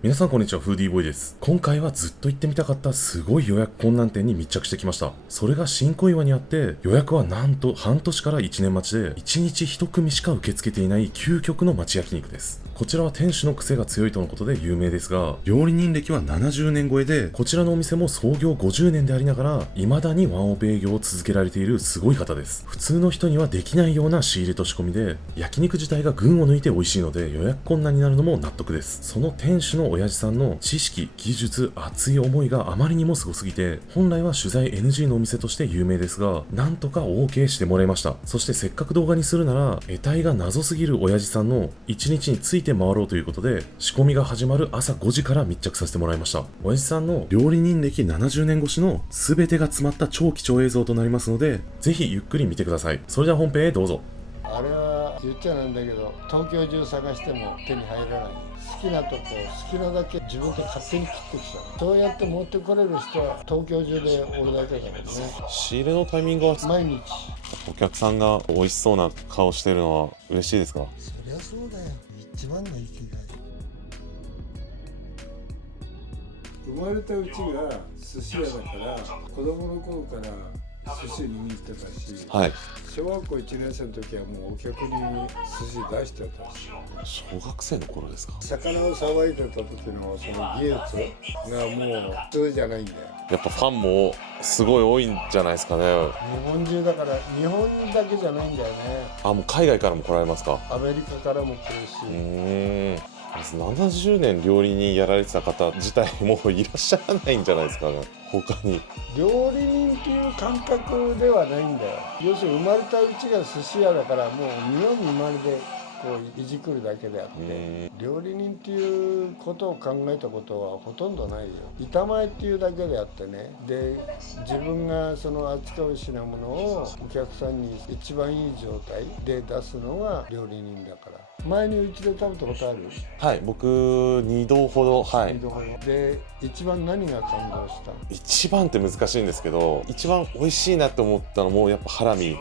皆さんこんにちは、フーディーボーイです。今回はずっと行ってみたかったすごい予約困難店に密着してきました。それが新小岩にあって、予約はなんと半年から1年待ちで、1日1組しか受け付けていない究極の町焼肉です。こちらは店主の癖が強いとのことで有名ですが、料理人歴は70年超えで、こちらのお店も創業50年でありながら、未だにワンオペ営業を続けられているすごい方です。普通の人にはできないような仕入れと仕込みで、焼肉自体が群を抜いて美味しいので予約困難になるのも納得です。その店主の親父さんの知識、技術、熱い思いがあまりにもすごすぎて、本来は取材 NG のお店として有名ですが、なんとか OK してもらいました。そしてせっかく動画にするなら、得体が謎すぎる親父さんの1日について回ろうということで、仕込みが始まる朝5時から密着させてもらいました。親父さんの料理人歴70年越しの全てが詰まった超貴重映像となりますので、ぜひゆっくり見てください。それでは本編へどうぞ。あれは言っちゃなんだけど、東京中探しても手に入らない。好きなとこ好きなだけ自分で勝手に切ってきた。そうやって持ってこれる人は東京中で俺だけだけどね。仕入れのタイミングは毎日。お客さんが美味しそうな顔してるのは嬉しいですか？そりゃそうだよ。一番の生きがい。生まれたうちが寿司屋だから子供の頃から寿司握ってたし、はい。小学校1年生の時はもうお客に寿司出してたし、小学生の頃ですか？魚をさばいてた時のその技術がもう普通じゃないんだよ。やっぱファンもすごい多いんじゃないですかね。日本中だから日本だけじゃないんだよね。あ、もう海外からも来られますか？アメリカからも来るし、70年料理人やられてた方自体もういらっしゃらないんじゃないですかね、他に。料理人っていう感覚ではないんだよ。要するに生まれたうちが寿司屋だからもう見よう見まねでこういじくるだけであって、料理人っていうことを考えたことはほとんどないよ。板前っていうだけであってね。で自分がその扱う品物をお客さんに一番いい状態で出すのが料理人だから。前にうちで食べたことある？はい、僕2度ほど。はい。二度ほどで一番何が感動した？一番って難しいんですけど、一番美味しいなって思ったのもやっぱハラミ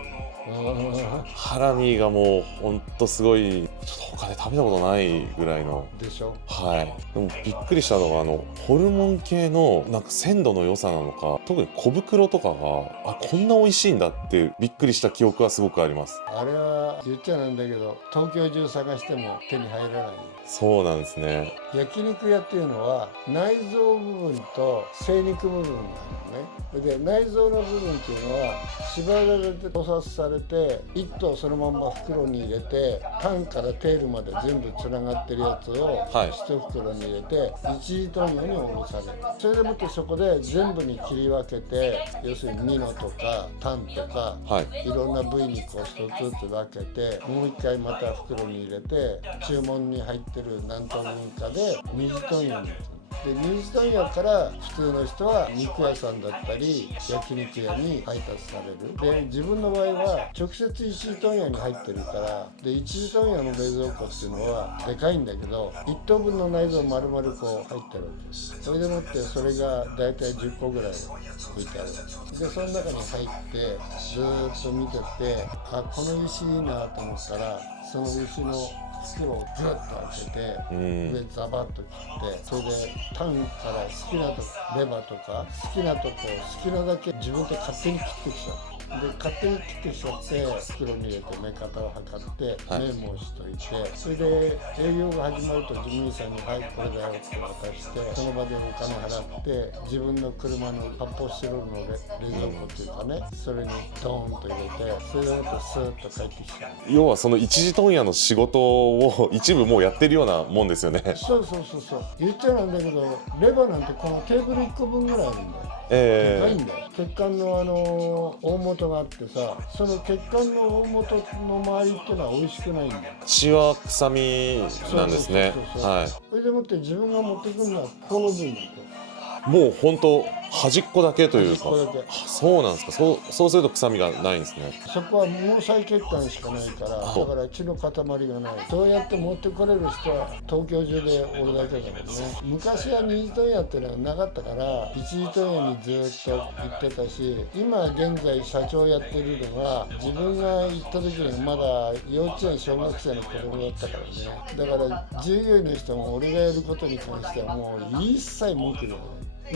がもうほんとすごい、ちょっと他で食べたことないぐらいの。でしょ。はい。でもびっくりしたのがホルモン系のなんか鮮度の良さなのか、特に小袋とかがこんな美味しいんだってびっくりした記憶はすごくあります。あれは言っちゃなんだけど、東京中探しても手に入らない。そうなんですね。焼肉屋っていうのは内臓部分と精肉部分があるのね。で内臓の部分っていうのは縛られて屠殺されて一頭そのまんま袋に入れて、タンからテールまで全部つながってるやつを一袋に入れて一時問屋に卸される。それでもってそこで全部に切り分けて、要するにミノとかタンとか、いろんな部位肉を一つずつ分けて、もう一回また袋に入れて注文に入ってる何トンかで二次問屋に。で二次問屋から普通の人は肉屋さんだったり焼肉屋に配達される。で自分の場合は直接一次問屋に入ってるから、で一次問屋の冷蔵庫っていうのはでかいんだけど、1等分の内臓丸々こう入ってるわけです。それでもってそれがだいたい10個ぐらい置いてあるわけで、その中に入ってずーっと見てて、この牛いいなと思ったら、その牛の袋をずっと開けて、でザバッと切って、それでタンから好きなとこ、レバーとか好きなとこ好きなだけ自分で勝手に切ってきちゃう。で勝手に切ってきちゃって袋に入れて目方を測ってメモしといて、それで営業が始まると事務員さんに「はいこれだよ」って渡して、その場でお金払って自分の車の発泡スチロールの冷蔵庫っていうかね、それにドーンと入れて、それでスーッと帰ってきちゃう。要はその一次問屋の仕事を一部もうやってるようなもんですよね。そう言っちゃなんだけど、レバーなんてこのテーブル1個分ぐらいあるんだよ。でかいんだよ。血管の大元があってさ、その血管の大元の周りっていうのは美味しくないんだよ。血は臭みなんですね。はい。それでもって自分が持ってくるのはこの部位なんだよ。もう本当端っこだけというか。端っこだけあ、そうなんですか。そうすると臭みがないんですね。そこは毛細血管しかないから、だから血の塊がない。そうやって持ってこれる人は東京中で俺だけだけどね。昔は二次問屋っていうのはなかったから一次問屋にずっと行ってたし、今現在社長やってるのが自分が行った時にまだ幼稚園小学生の子供だったからね。だから従業員の人も俺がやることに関してはもう一切文句言わない。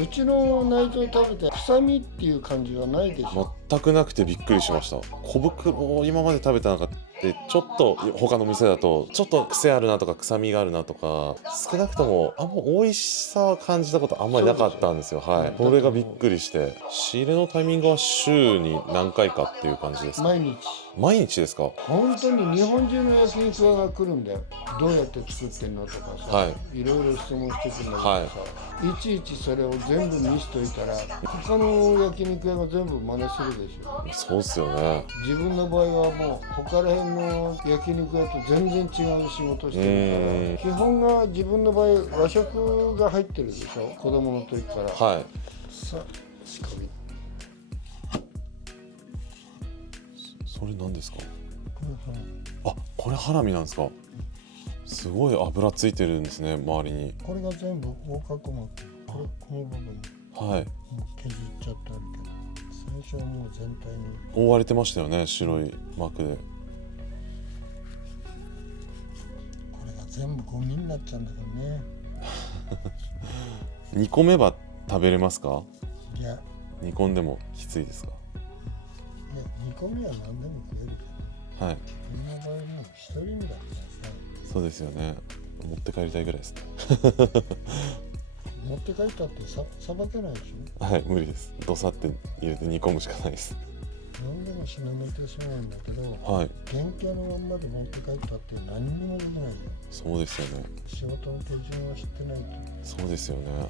うちの内臓食べて臭みっていう感じはないでしょ。全くなくてびっくりしました。小袋を今まで食べた中でちょっと他の店だとちょっと癖あるなとか臭みがあるなとか、少なくともあんま美味しさは感じたことあんまりなかったんですよ。はい。これがびっくりして、仕入れのタイミングは週に何回かっていう感じですか？毎日。毎日ですか？本当に日本中の焼肉屋が来るんだよ。どうやって作ってんのとかさ、いろいろ質問してくるんだけどさ、いちいちそれを全部見しといたら他の焼肉屋が全部真似するでしょ。そうっすよね。自分の場合はもう他ら辺の焼肉屋と全然違う仕事してるから、基本が自分の場合和食が入ってるでしょ、子供の時から。はい。さあ仕込み。それ何ですか？あ、これハラミなんですか？すごい油ついてるんですね、周りに。これが全部横隔膜。この部分はい。もう削っちゃってあるけど、最初はもう全体に覆われてましたよね、白い膜で。これが全部ゴミになっちゃうんだけどね。煮込めば食べれますか？いや、煮込んでもきついですか？煮込みは何でも食えるけど、はい。こんな場合もう一人身だからさ。そうですよね。持って帰りたいぐらいですね。持って帰ったってさばけないでしょ。はい、無理です。ドサって入れて煮込むしかないです。何でもしなめてしまうんだけど、はい。原型のまんまで持って帰ったって何にもできないよ。そうですよね。仕事の手順を知ってないと。そうですよね。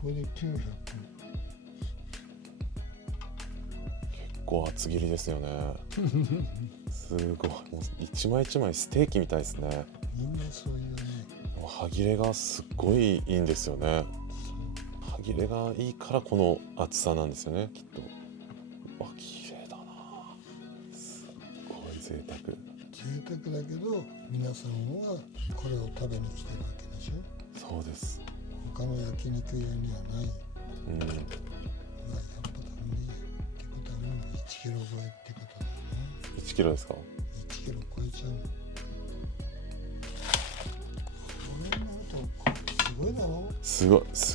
これで900。結構厚切りですよね。すごい。もう一枚一枚ステーキみたいですね。みんなそういうね。歯切れがすっごいいいんですよね。歯切れがいいからこの厚さなんですよね、きっと。わ、綺麗だな。すっごい贅沢。贅沢だけど皆さんはこれを食べに来てるわけでしょ。そうです。他の焼肉屋にはない。うん。やっぱダメね。ってことはもう1キロ超えってことだよね。1キロですか？1キロ超えちゃうの。これになるとすごいだろ。す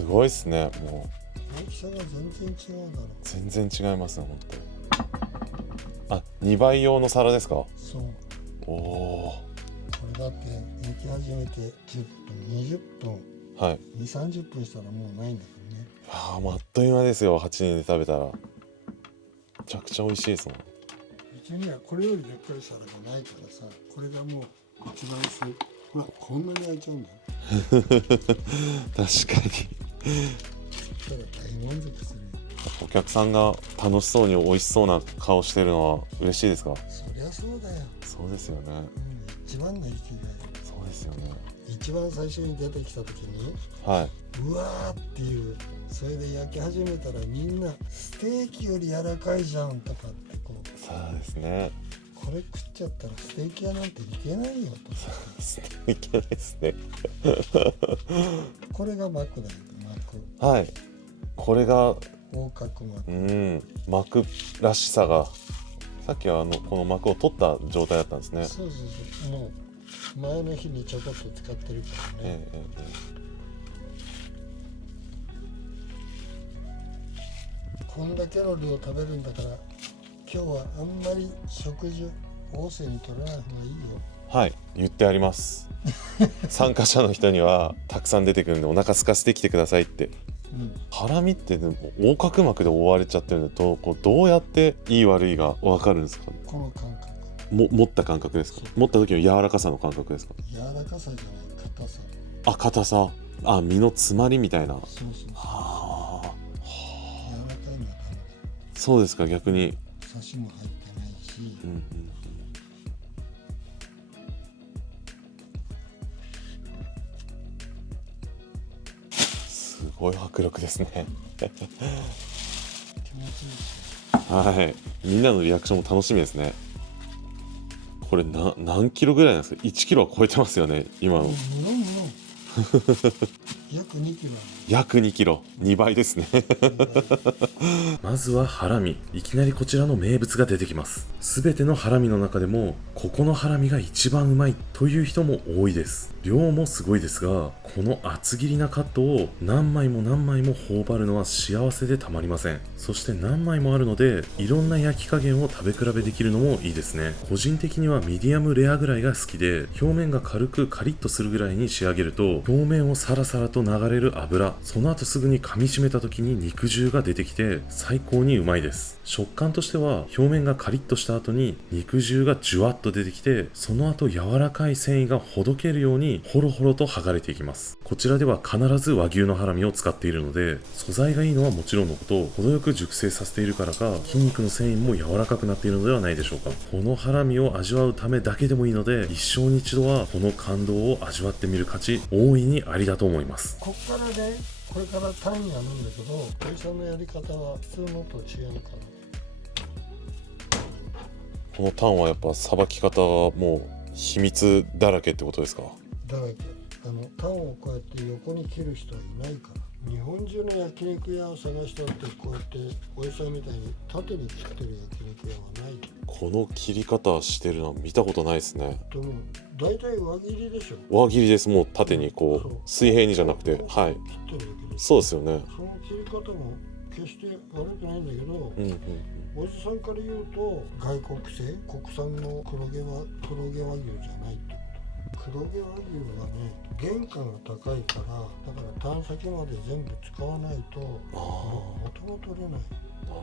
ごいですね。もう大きさが全然違うだろ。全然違いますね、本当に。あ、2倍用の皿ですか？そう。おお。これだって焼き始めて10分20分はい。2、30分したらもうないんだからね。ああ、あっという間ですよ。8人で食べたら。めちゃくちゃ美味しいですもん。うちにはこれよりでっかい皿がないからさ、これがもう一番薄い。ほら、こんなに開いちゃうんだよ。確かに。ただ大満足するよ。お客さんが楽しそうに美味しそうな顔してるのは嬉しいですか？そりゃそうだよ。そうですよね。一番の生きがい。そうですよね。一番最初に出てきた時に、はい。うわーっていう、それで焼き始めたらみんなステーキより柔らかいじゃんとかってこう、そうですね。これ食っちゃったらステーキ屋なんていけないよと。素敵ですね。これが膜だよ、膜。はい。これが横隔膜。膜らしさが、さっきはこの膜を取った状態だったんですね。そうそうそう。もう前の日にちょこっと使ってるからね。こんだけの量食べるんだから、今日はあんまり食事旺盛に取らない方がいいよ。はい、言ってあります。参加者の人にはたくさん出てくるんでお腹空かせてきてくださいって。ハラミってでも横隔膜で覆われちゃってるんで、どうやっていい悪いが分かるんですかね。この感覚。持った感覚ですか？持った時の柔らかさの感覚ですか？柔らかさじゃない、硬さ。あ、硬さ。あ、身の詰まりみたいな。そうそうそう。はあ。柔らかいのはダメだよ。そうですか、逆に。サシも入ってないし。ごい迫力ですね気持ちいいですよ。はいみんなのリアクションも楽しみですね。これ何キロぐらいなんですか？1キロは超えてますよね今の。約2キロ。約2キロ、2倍ですねまずはハラミ。いきなりこちらの名物が出てきます。すべてのハラミの中でもここのハラミが一番うまいという人も多いです。量もすごいですが、この厚切りなカットを何枚も何枚も頬張るのは幸せでたまりません。そして何枚もあるのでいろんな焼き加減を食べ比べできるのもいいですね。個人的にはミディアムレアぐらいが好きで、表面が軽くカリッとするぐらいに仕上げると表面をサラサラと流れる油、その後すぐに噛み締めた時に肉汁が出てきて最高にうまいです。食感としては表面がカリッとした後に肉汁がジュワッと出てきて、その後柔らかい繊維がほどけるようにホロホロと剥がれていきます。こちらでは必ず和牛のハラミを使っているので、素材がいいのはもちろんのこと、程よく熟成させているからか筋肉の繊維も柔らかくなっているのではないでしょうか。このハラミを味わうためだけでもいいので、一生に一度はこの感動を味わってみる価値大いにありだと思います。こっからね、これからタンやるんだけど、おじさんのやり方は普通のと違うから。このタンはやっぱさばき方はもう秘密だらけってことですか？だらけ。タンをこうやって横に切る人はいないから。日本中の焼肉屋を探しておってこうやっておじさんみたいに縦に切ってる焼肉屋はない。この切り方してるの見たことないですね。でも大体輪切りでしょ。輪切りです。もう縦にこそうう水平にじゃなくて、はい切ってるだけで。そうですよね。その切り方も決して悪くないんだけど、うんうんおじさんから言うと外国製国産の黒毛和牛じゃないってこと。黒毛和牛はね原価が高いから、だからタン先まで全部使わないと元が取れない。なるほ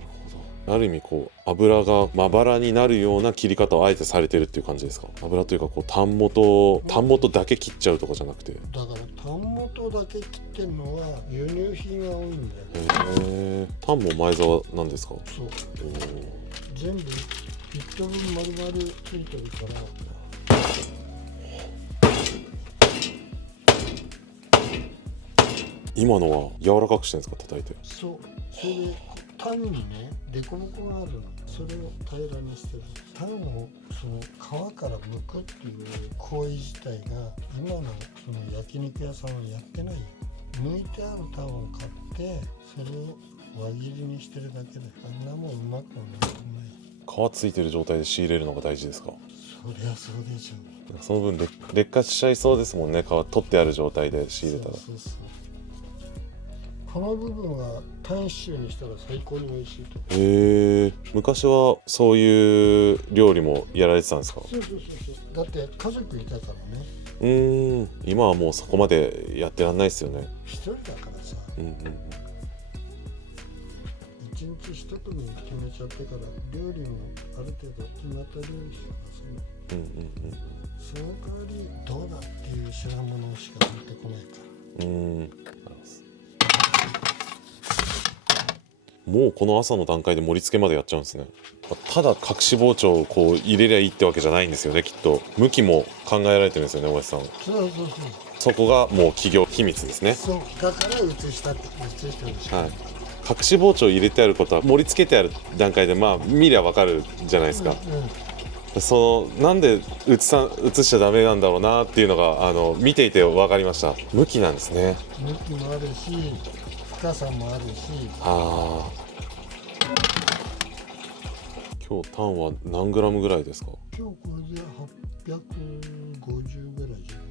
ど。ある意味こう油がまばらになるような切り方をあえてされてるっていう感じですか？油というかこうタン元だけ切っちゃうとかじゃなくて。だからタン元だけ切ってるのは輸入品が多いんだよ。へえ。タンも前沢なんですか？そう。全部1等分丸々ついてるから。今のは柔らかくしてるんですか？叩いて。そう。それでタンにね凸凹があるの。それを平らにしてる。タンをその皮から剥くっていう行為自体が今のその焼肉屋さんはやってないよ。剥いてあるタンを買ってそれを輪切りにしてるだけで、あんなもんうまくはない。皮ついてる状態で仕入れるのが大事ですか？そりゃそうでしょ。その分劣化しちゃいそうですもんね。皮取ってある状態で仕入れたら。そうこの部分はタンシチューにしたら最高に美味しいと。へえ。昔はそういう料理もやられてたんですか？そう。だって家族いたからね。今はもうそこまでやってらんないですよね。一人だからさ。一日一組決めちゃってから料理もある程度決まった料理しか出せない。その代わりどうだっていう品物しか出てこないから。もうこの朝の段階で盛り付けまでやっちゃうんですね。ただ隠し包丁をこう入れりゃいいってわけじゃないんですよね。きっと向きも考えられてるんですよね、大橋さん。そうそこがもう企業秘密ですね。そうだから映してるしかない。隠し包丁入れてあることは盛り付けてある段階でまあ見りゃわかるじゃないですか。なんで映しちゃダメなんだろうなっていうのが見ていて分かりました。向きなんですね。向きもあるし深さもあるし。今日タンは何グラムぐらいですか？今日これで850ぐらいじゃな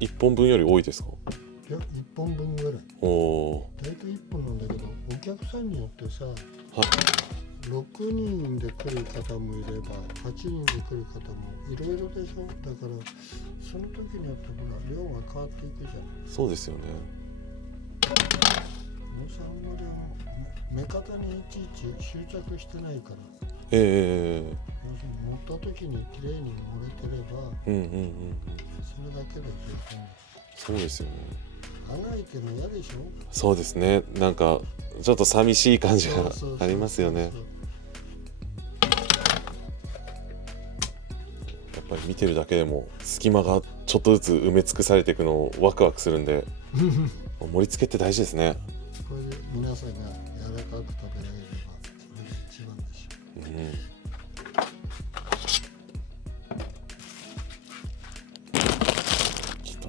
い。1本分より多いですか？いや1本分ぐらい。大体1本なんだけど、お客さんによってさ、6人で来る方もいれば8人で来る方もいろいろでしょ。だからその時によってほら量が変わっていくじゃない。そうですよね。小野さんまで目方にいちいち執着してないから。要するに持った時にきれいに盛れてれば、それだけで十分。そうですよね。穴開いてるの嫌でしょ。そうですね。なんかちょっと寂しい感じがありますよね。やっぱり見てるだけでも隙間がちょっとずつ埋め尽くされていくのをワクワクするんで盛り付けって大事ですね。これで皆さんが柔らかく食べられればそれが一番でしょきた。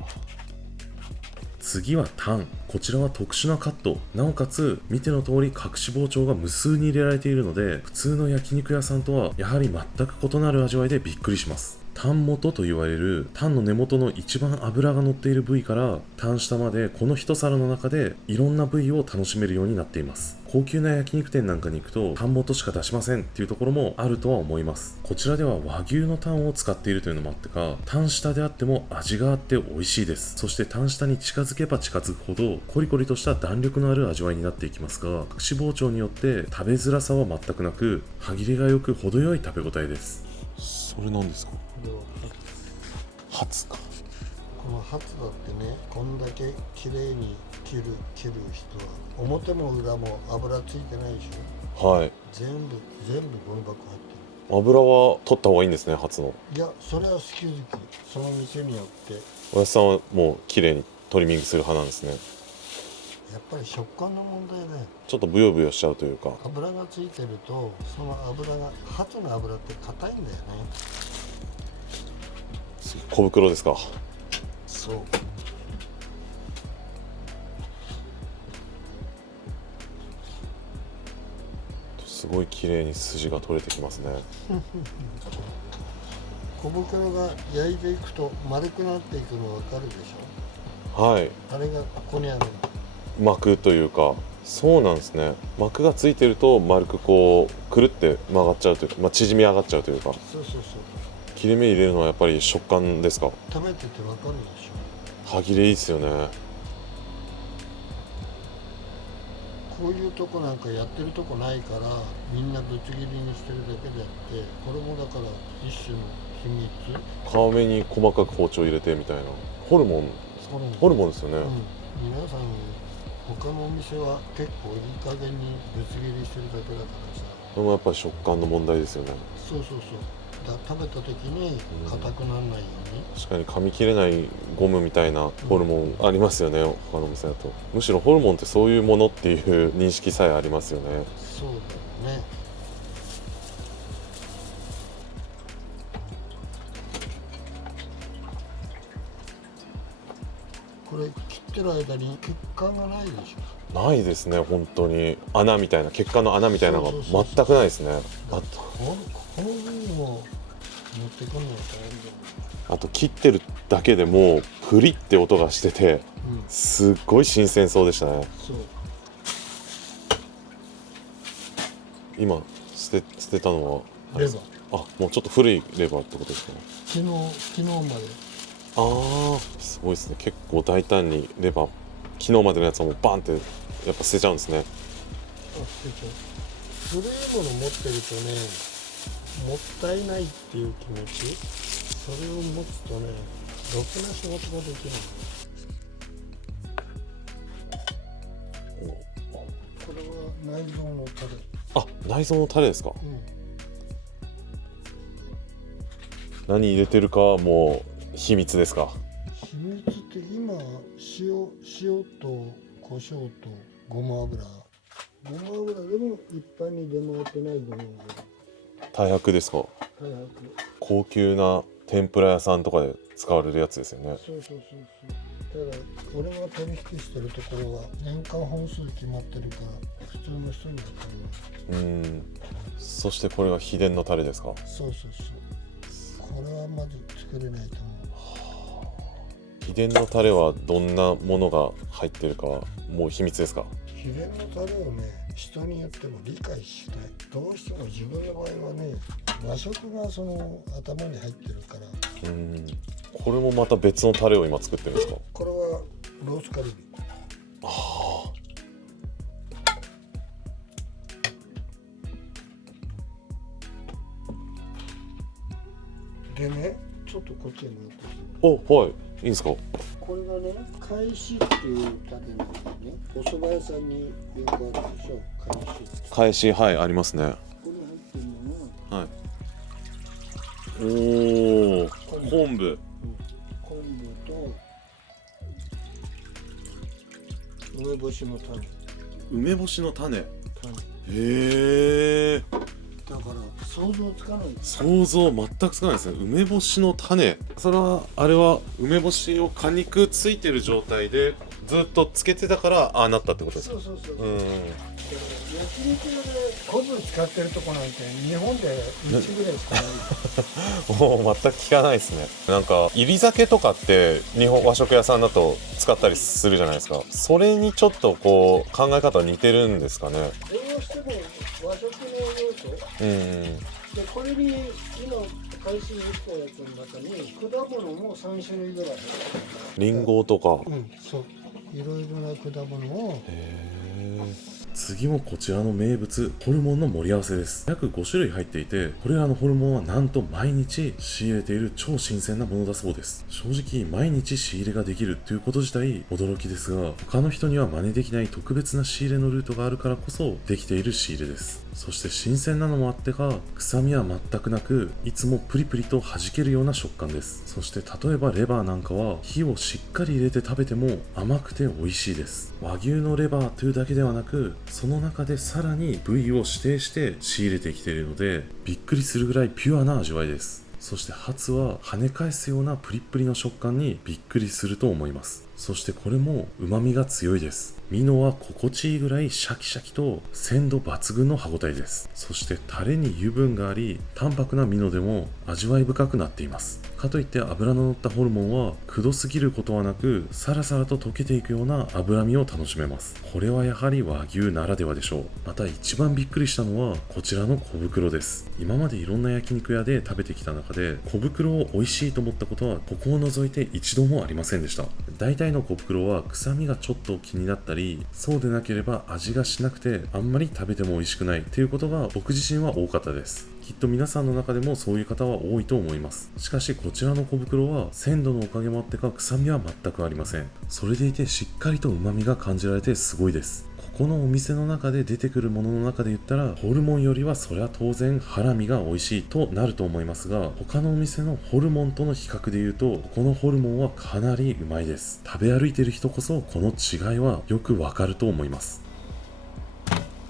次はタン。こちらは特殊なカット。なおかつ見ての通り隠し包丁が無数に入れられているので、普通の焼肉屋さんとはやはり全く異なる味わいでびっくりします。タン元と言われるタンの根元の一番脂が乗っている部位からタン下まで、この一皿の中でいろんな部位を楽しめるようになっています。高級な焼肉店なんかに行くとタン元しか出しませんっていうところもあるとは思います。こちらでは和牛のタンを使っているというのもあってか、タン下であっても味があって美味しいです。そしてタン下に近づけば近づくほどコリコリとした弾力のある味わいになっていきますが、隠し包丁によって食べづらさは全くなく、歯切れが良く程よい食べ応えです。それなんですか？これをハツか。このハツだってね、こんだけ綺麗に切る人は表も裏も油ついてないでしょ。はい。全部ゴミ箱入って油は取った方がいいんですね、ハツの。る。いや、それは好き好き、その店によっておやすさんはもう綺麗にトリミングする派なんですね。やっぱり食感の問題で、ちょっとブヨブヨしちゃうというか。油がついてるとその油が、ハツの油って硬いんだよね。次小袋ですか。そう。すごい綺麗に筋が取れてきますね。小袋が焼いていくと丸くなっていくの分かるでしはい。ょ。あれがここにあるの。膜というか、そうなんですね。膜がついてると丸くこうくるって曲がっちゃうというか、縮み上がっちゃうというか。そうそうそう。切れ目入れるのはやっぱり食感ですか？食べてて分かるでしょ。歯切れいいですよね。こういうとこなんかやってるとこないから、みんなぶつ切りにしてるだけであって、これもだから一種の秘密。皮目に細かく包丁入れてみたいな。ホルモンですよね。皆さん他のお店は結構いい加減にぶつ切りしてるだけだからさ。でもやっぱり食感の問題ですよね。そうそうそう。食べた時に硬くならないように。確かに噛み切れないゴムみたいなホルモンありますよね、他の店だと。むしろホルモンってそういうものっていう認識さえありますよね。そうだよね。これ切ってる間に血管がないでしょ。ないですね、本当に穴みたいな、血管の穴みたいなのがそうそうそう全くないですね。この部分を持ってくるのが大変だよね。あと切ってるだけでもうプリって音がしてて、うんすっごい新鮮そうでしたね。そう。今捨てたのはあれレバーですか？あ、もうちょっと古いレバーってことですかね。昨日まで。ああ、すごいですね。結構大胆にレバー、昨日までのやつはもうバンってやっぱ捨てちゃうんですね。あ、捨てちゃう。古いもの持ってるとね、もったいないっていう気持ち、それを持つとね、ろくな仕事ができる。これは内臓のタレ。あ、内臓のタレですか？うん。何入れてるかはもう秘密ですか？秘密って今塩と胡椒とごま油でも一般に出回ってないごま油。大白ですか？大白。高級な天ぷら屋さんとかで使われるやつですよね。そうそうそうそう。ただ俺が取引してるところは年間本数決まってるから普通の人には買えない。そしてこれが秘伝のタレですか？そうそうそう。これはまず作れないと思う。秘伝のタレはどんなものが入ってるかはもう秘密ですか？秘伝のタレをね、人によっても理解しない。どうしても自分の場合はね、和食がその頭に入ってるから。これもまた別のタレを今作ってるんですか？これはロースカルビ。でね、ちょっとこっちへ向いて。お、はい、いいんですか？これがね、返しっていうタレなんだよね。お蕎麦屋さんによくあるでしょ、返しって。返し、はい、ありますね。これ入ってるのは、はい。おお、昆布。昆布と、梅干しの種。梅干しの種。へ種え。だから想像つかないんです。想像全くつかないですね。梅干しの種。それはあれは梅干しを果肉ついてる状態でずっとつけてたからああなったってことですか。そうそうそう。うん。焼肉で昆布使ってるとこなんて日本でうちぐらいしかない。もう全く聞かないですね。なんか煎り酒とかって日本和食屋さんだと使ったりするじゃないですか。それにちょっとこう考え方似てるんですかね。どうしても和食の要素うんで、これに今開始したやつの中に果物も3種類ぐらい入ってリンゴとか。る。そういろいろな果物を。次もこちらの名物ホルモンの盛り合わせです。約5種類入っていて、これらのホルモンはなんと毎日仕入れている超新鮮なものだそうです。正直毎日仕入れができるということ自体驚きですが、他の人には真似できない特別な仕入れのルートがあるからこそできている仕入れです。そして新鮮なのもあってか臭みは全くなく、いつもプリプリと弾けるような食感です。そして例えばレバーなんかは火をしっかり入れて食べても甘くて美味しいです。和牛のレバーというだけではなく、その中でさらに部位を指定して仕入れてきているので、びっくりするぐらいピュアな味わいです。そしてハツは跳ね返すようなプリップリの食感にびっくりすると思います。そしてこれも旨味が強いです。ミノは心地いいぐらいシャキシャキと鮮度抜群の歯ごたえです。そしてタレに油分があり、淡白なミノでも味わい深くなっています。かといって脂の乗ったホルモンはくどすぎることはなく、サラサラと溶けていくような脂身を楽しめます。これはやはり和牛ならではでしょう。また一番びっくりしたのはこちらの小袋です。今までいろんな焼肉屋で食べてきた中で小袋を美味しいと思ったことはここを除いて一度もありませんでした。大体の小袋は臭みがちょっと気になったり、そうでなければ味がしなくてあんまり食べても美味しくないということが僕自身は多かったです。きっと皆さんの中でもそういう方は多いと思います。しかしこちらの小袋は鮮度のおかげもあってか臭みは全くありません。それでいてしっかりと旨味が感じられてすごいです。ここのお店の中で出てくるものの中で言ったら、ホルモンよりはそれは当然ハラミが美味しいとなると思いますが、他のお店のホルモンとの比較で言うと、このホルモンはかなりうまいです。食べ歩いている人こそこの違いはよくわかると思います。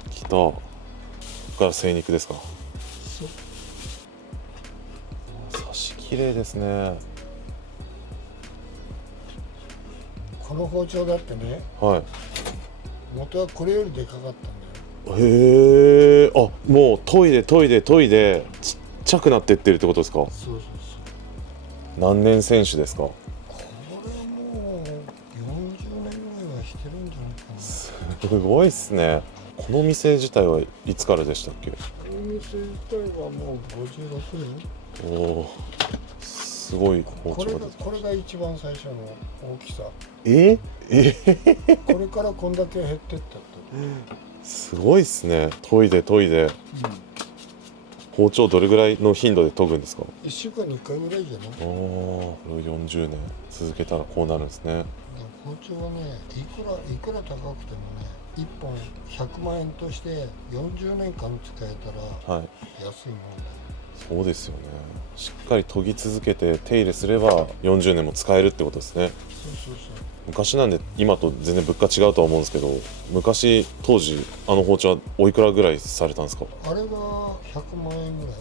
きた。ここから精肉ですか。そう刺し綺麗ですね。この包丁だってね、はい。元はこれよりでかかったんだよ。へえ。あ、もう研いでちっちゃくなってってるってことですか。そうそうそう。何年選手ですか。これはもう40年ぐらいはしてるんじゃないかな。すごいっすね。この店自体はいつからでしたっけ。この店自体はもう56年。おお、すごい包丁が出てこれが一番最初の大きさ。これからこんだけ減ってったと。すごいっすね。研いで包丁どれぐらいの頻度で研ぐんですか。1週間に1回ぐらいじゃない。おお、これを40年続けたらこうなるんですね。包丁はね、いくら高くてもね、1本100万円として40年間使えたらはい。安いもんだよ。そうですよね。しっかり研ぎ続けて手入れすれば40年も使えるってことですね。そう昔なんで今と全然物価違うとは思うんですけど、昔当時あの包丁はおいくらぐらいされたんですか。あれが100万円ぐらい。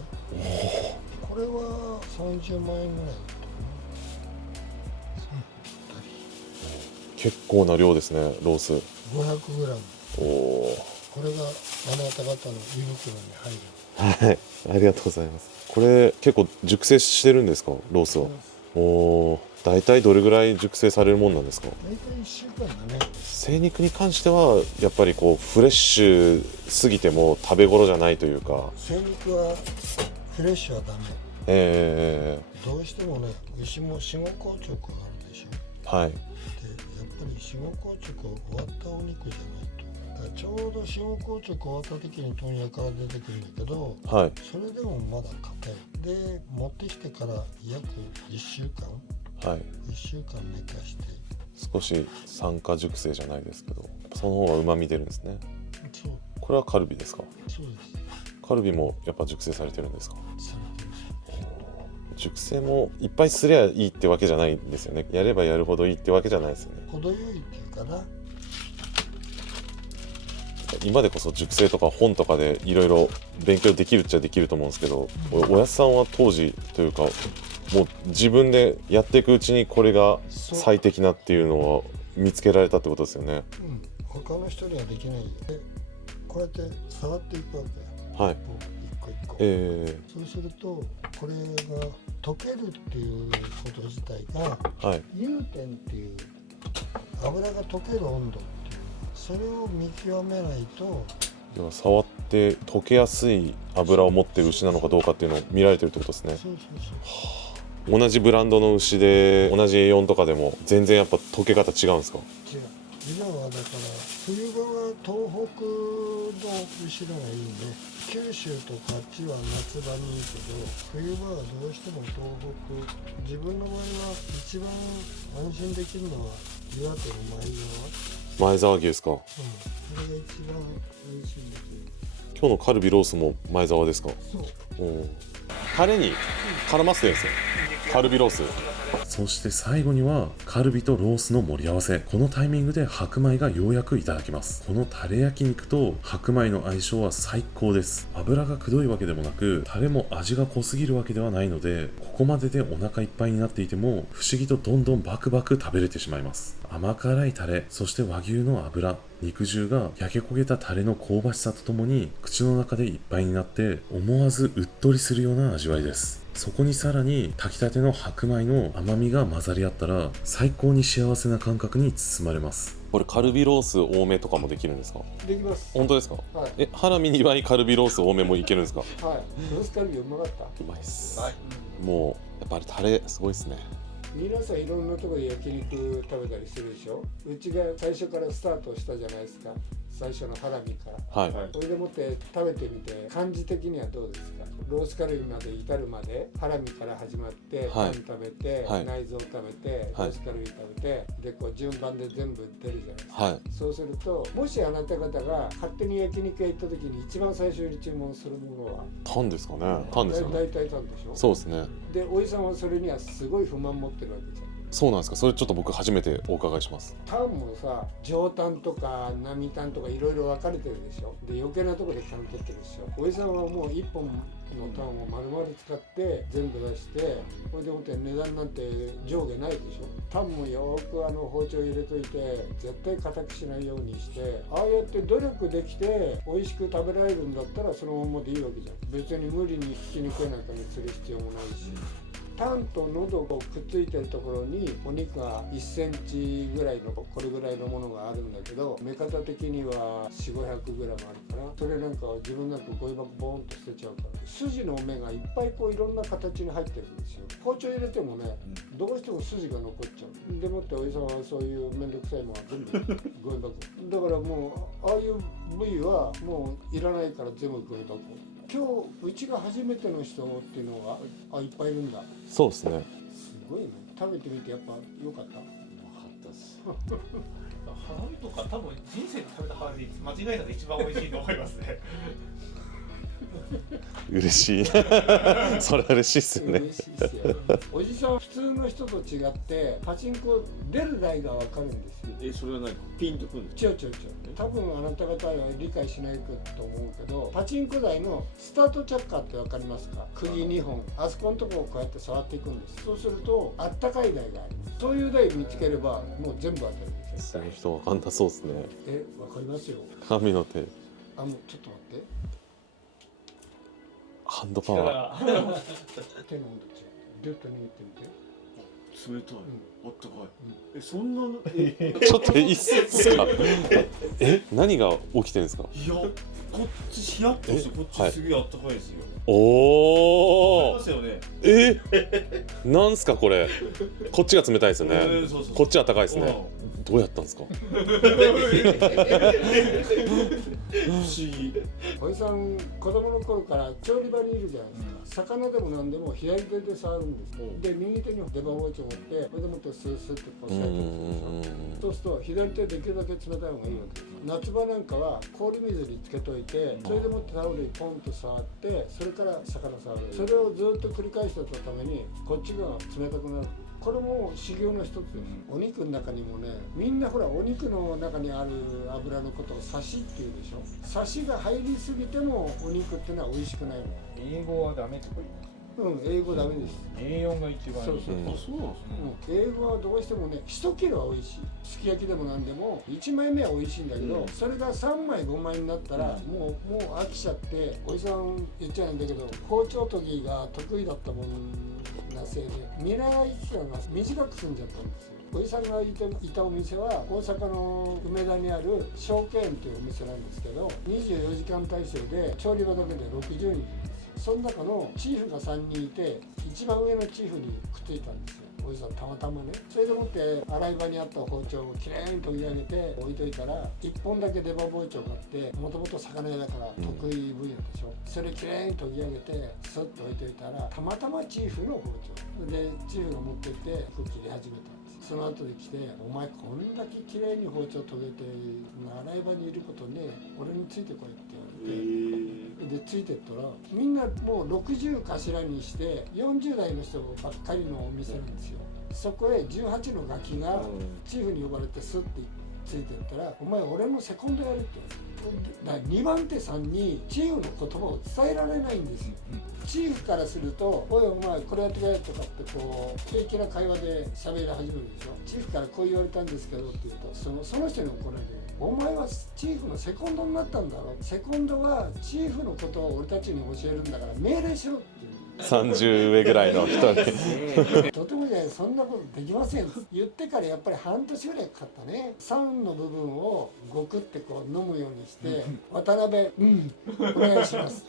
これは30万円ぐらいだったかな。結構な量ですね。ロース 500g。おお、これがあなた方の胃袋に入る。はい、ありがとうございます。これ結構熟成してるんですか、ロースは。おお、大体どれぐらい熟成されるもんなんですか。大体1週間だね。精肉に関してはやっぱりこうフレッシュすぎても食べ頃じゃないというか。精肉はフレッシュはダメ。どうしてもね、牛も死後硬直があるでしょ。はい。で、やっぱり死後硬直終わったお肉じゃないと。だからちょうど死後硬直終わった時に問屋から出てくるんだけど、はい。それでもまだ硬い。で、持ってきてから約1週間、はい。1週間寝かして。少し酸化熟成じゃないですけど、その方が旨味出るんですね。そう、これはカルビですか。そうです。カルビもやっぱ熟成されてるんですか。されてる。熟成もいっぱいすりゃいいってわけじゃないんですよね。やればやるほどいいってわけじゃないですよね。程よいっていうかな。今でこそ熟成とか本とかでいろいろ勉強できるっちゃできると思うんですけど、おやすさんは当時というかもう自分でやっていくうちにこれが最適なっていうのを見つけられたってことですよね。他の人にはできないよ。でこうやって触っていくわけ。はい。一個一個。そうするとこれが溶けるっていうこと自体が、はい、融点っていう油が溶ける温度っていう、それを見極めないと。では触って溶けやすい油を持ってる牛なのかどうかっていうのを見られてるってことですね。同じブランドの牛で同じ A4 とかでも全然やっぱ溶け方違うんですか？違う。今はだから冬場は東北の牛のがいいね。九州とかあっちは夏場にいいけど、冬場はどうしても東北。自分の場合は一番安心できるのは岩手の前沢牛ですか？それが一番安心できる。今日のカルビロースも前沢ですか？そう。タレに絡ませてるんですよ、カルビロース。そして最後にはカルビとロースの盛り合わせ。このタイミングで白米がようやくいただきます。このタレ焼肉と白米の相性は最高です。油がくどいわけでもなく、タレも味が濃すぎるわけではないので、ここまででお腹いっぱいになっていても不思議とどんどんバクバク食べれてしまいます。甘辛いタレ、そして和牛の脂、肉汁が焼け焦げたタレの香ばしさとともに口の中でいっぱいになって思わずうっとりするような味わいです。そこにさらに炊きたての白米の甘みが混ざり合ったら最高に幸せな感覚に包まれます。これカルビロース多めとかもできるんですか？できます。本当ですか？はい。ハラミ2倍カルビロース多めもいけるんですか？はい。ロースカルビうまかった。うまいっす、はい。もうやっぱりタレすごいっすね。皆さんいろんなところで焼肉食べたりするでしょ。うちが最初からスタートしたじゃないですか。最初のハラミから。はい。それでもって食べてみて感じ的にはどうですか？ロースカルビまで至るまでハラミから始まって、はい、タン食べて、はい、内臓食べて、ロースカルビ食べて、でこう順番で全部出るじゃないですか。はい、そうするともしあなた方が勝手に焼肉屋行った時に一番最初に注文するものはタンですかね？タンですよね。大体タンでしょ。そうですね。でおじさんはそれにはすごい不満持ってるわけじゃん。そうなんですか？それちょっと僕初めてお伺いします。タンもさ、上タンとか並タンとかいろいろ分かれてるでしょ。で余計なところでタン取ってるでしょ。おじさんはもう1本のタンを丸々使って全部出して、これでもって値段なんて上下ないでしょ。タンもよく包丁入れといて絶対硬くしないようにして、ああやって努力できて美味しく食べられるんだったらそのままでいいわけじゃん。別に無理にひき肉やなんかにする必要もないし。タンと喉がくっついてるところにお肉が1センチぐらいのこれぐらいのものがあるんだけど、目方的には400-500グラムあるから、それなんかは自分なんかゴミ箱ボーンと捨てちゃうから、筋の目がいっぱいこういろんな形に入ってるんですよ。包丁入れてもね、どうしても筋が残っちゃう。でもっておじさんはそういうめんどくさいものは全部ゴミ箱だからもうああいう部位はもういらないから全部ゴミ箱。今日うちが初めての人っていうのがいっぱいいるんだ。そうですね。すごいね。食べてみてやっぱ良かった。良かったです。ハラミとか多分人生で食べたハラミ間違いなく一番美味しいと思いますね。嬉しい。それは嬉しいっすよね。嬉しいっすよ。おじさん普通の人と違ってパチンコ出る台が分かるんですよ。それは何？ピンとくるんです違う。多分あなた方は理解しないと思うけど、パチンコ台のスタートチャッカーって分かりますか？釘2本、あそこのとこをこうやって触っていくんです。そうするとあったかい台がある。そういう台見つければもう全部当たるんですよ。その人わかんなそうですね。分かりますよ。神の手。もうちょっと待って。ハンドパワー。手の温度違う。ギュッと握ってみて。冷たい、あったかい。そんなちょっといいっすか？何が起きてるんですか？いや、こっちヒヤッとして、こっちすげえあったかいですよ。おお。ますよね。なんすかこれ？こっちが冷たいですよね。こっちは高いですね。どうやったんですか？不思議。おじさん子供の頃から調理場にいるじゃないですか。魚でも何でも左手で触るんです。で右手に出刃包丁を持ってこれでもってスースーってこう押さえてるんですよ。そうすると左手できるだけ冷たい方がいいわけです。夏場なんかは氷水につけといて、それでもってタオルにポンと触って、それから魚触る。それをずっと繰り返してたためにこっちが冷たくなる。これも修行の一つです。お肉の中にもね、みんなほらお肉の中にある油のことをサシっていうでしょ。サシが入りすぎてもお肉ってのは美味しくないの。英語はダメとか言います。英語ダメです。A4 が一番いい。そうそううんあ、そうなんですね。英語はどうしてもね、1キロは美味しい。すき焼きでも何でも1枚目は美味しいんだけど、それが3枚5枚になったら、もう飽きちゃって、おじさん言っちゃうんだけど、包丁研ぎが得意だったもんなせいで見習い期間が短く済んじゃったんですよ。おじさんがいたお店は大阪の梅田にある証券というお店なんですけど、24時間体制で調理場だけで60人いるんです。その中のチーフが3人いて、一番上のチーフにくっついたんですよ、おじさんたまたまね。それでもって洗い場にあった包丁をきれいに研ぎ上げて置いといたら、1本だけ出刃包丁があって、もともと魚屋だから得意分野でしょ。それきれいに研ぎ上げてスッと置いといたら、たまたまチーフの包丁でチーフが持ってって切り始めたんです。その後で来て、お前こんだけきれいに包丁研げて洗い場にいることね、俺についてこいって言われて、でついてったら、みんなもう60頭にして40代の人ばっかりのお店なんですよ。そこへ18のガキがチーフに呼ばれてスッてついてったら、お前俺のセコンドやるって言われて、だから2番手さんにチーフの言葉を伝えられないんですよ。チーフからすると、おいお前これやってくれとかってこう平気な会話で喋り始めるでしょ。チーフからこう言われたんですけどって言うと、その人に怒られる。お前はチーフのセコンドになったんだろ。セコンドはチーフのことを俺たちに教えるんだから命令しろっていう。30上ぐらいの人にとてもじゃない、そんなことできません言ってからやっぱり半年ぐらいかかったね。酸の部分をごくってこう飲むようにして「渡辺お願いします」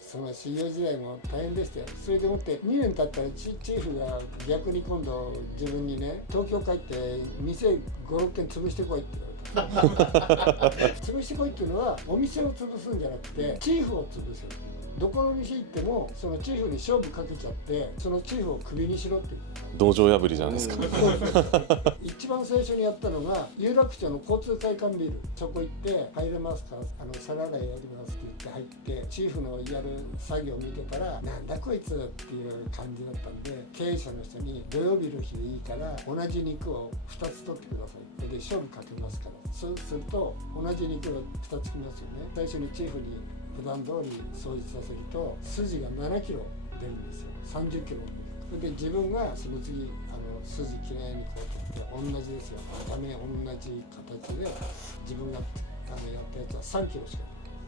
その修行時代も大変でしたよ。それでもって2年経ったらチーフが逆に今度自分にね、東京帰って店5、6軒潰してこいって言われた潰してこいっていうのはお店を潰すんじゃなくてチーフを潰す。どこの店行ってもそのチーフに勝負かけちゃって、そのチーフをクビにしろって言った。道場破りじゃないですか。一番最初にやったのが有楽町の交通会館ビル、そこ行って入れますか、皿洗いやりますって言って入って、チーフのやる作業を見てたら、なんだこいつっていう感じだったんで、経営者の人に土曜日の日でいいから同じ肉を2つ取ってくださいで勝負かけますから。そうすると同じ肉を2つきますよね。最初にチーフに普段通り掃除させると筋が7キロ出るんですよ。30キロで自分がその次筋きれいにこう取って同じですよ。ダメ同じ形で自分がやったやつは3キロしか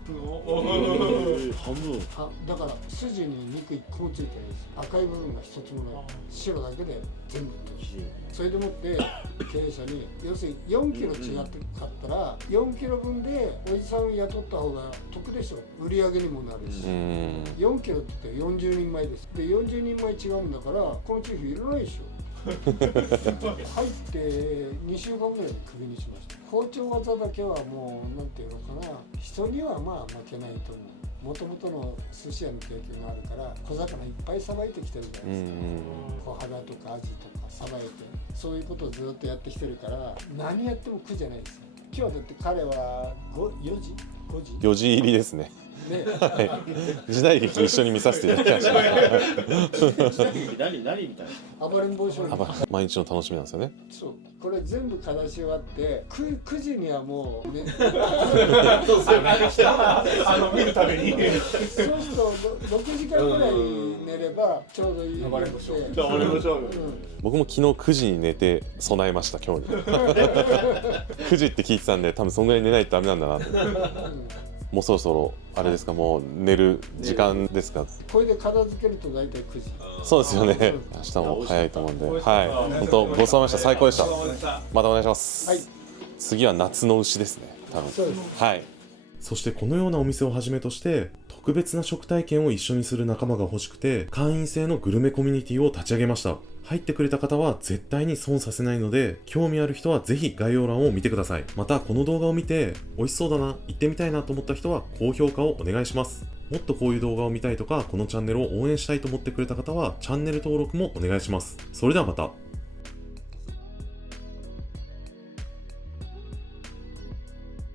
半分だから筋に肉1個もついてないです。赤い部分が一つもない。白だけで全部それでもって経営者に要するに4キロ違って買ったら4キロ分でおじさんを雇った方が得でしょ。売り上げにもなるし、4キロって言ったら40人前です。で40人前違うんだからこのチーフいらないでしょ。入って2週間ぐらいでクビにしました。包丁技だけはもうなんていうのかな、人にはまあ負けないと思う。もともとの寿司屋の経験があるから小魚いっぱいさばいてきてるじゃないですか。小肌とかアジとかさばいて、そういうことをずっとやってきてるから何やっても苦じゃないですよ。今日だって彼は4時4時入りですね。ね、はい、時代劇一緒に見させていただきました。何みたいな。暴れん坊将軍。毎日の楽しみなんですよね。そう、これ全部片し終わって 9時にはもうねそうですよね。見るために。そうすると6時間ぐらい寝ればちょうどいい。暴れん坊将軍。俺もそう。僕も昨日9時に寝て備えました今日に。9時って聞いてたんで多分そんぐらい寝ないとダメなんだなと。もうそろそろあれですか、もう寝る時間ですか。これで片付けると大体9時。そうですよね。明日も早いと思うんで、はい、本当ごちそうさまでした。最高でした。またお願いします。はい。次は夏の牛ですね。多分。そうです。はい。そしてこのようなお店をはじめとして特別な食体験を一緒にする仲間が欲しくて会員制のグルメコミュニティを立ち上げました。入ってくれた方は絶対に損させないので興味ある人はぜひ概要欄を見てください。またこの動画を見て美味しそうだな、行ってみたいなと思った人は高評価をお願いします。もっとこういう動画を見たいとかこのチャンネルを応援したいと思ってくれた方はチャンネル登録もお願いします。それではまた。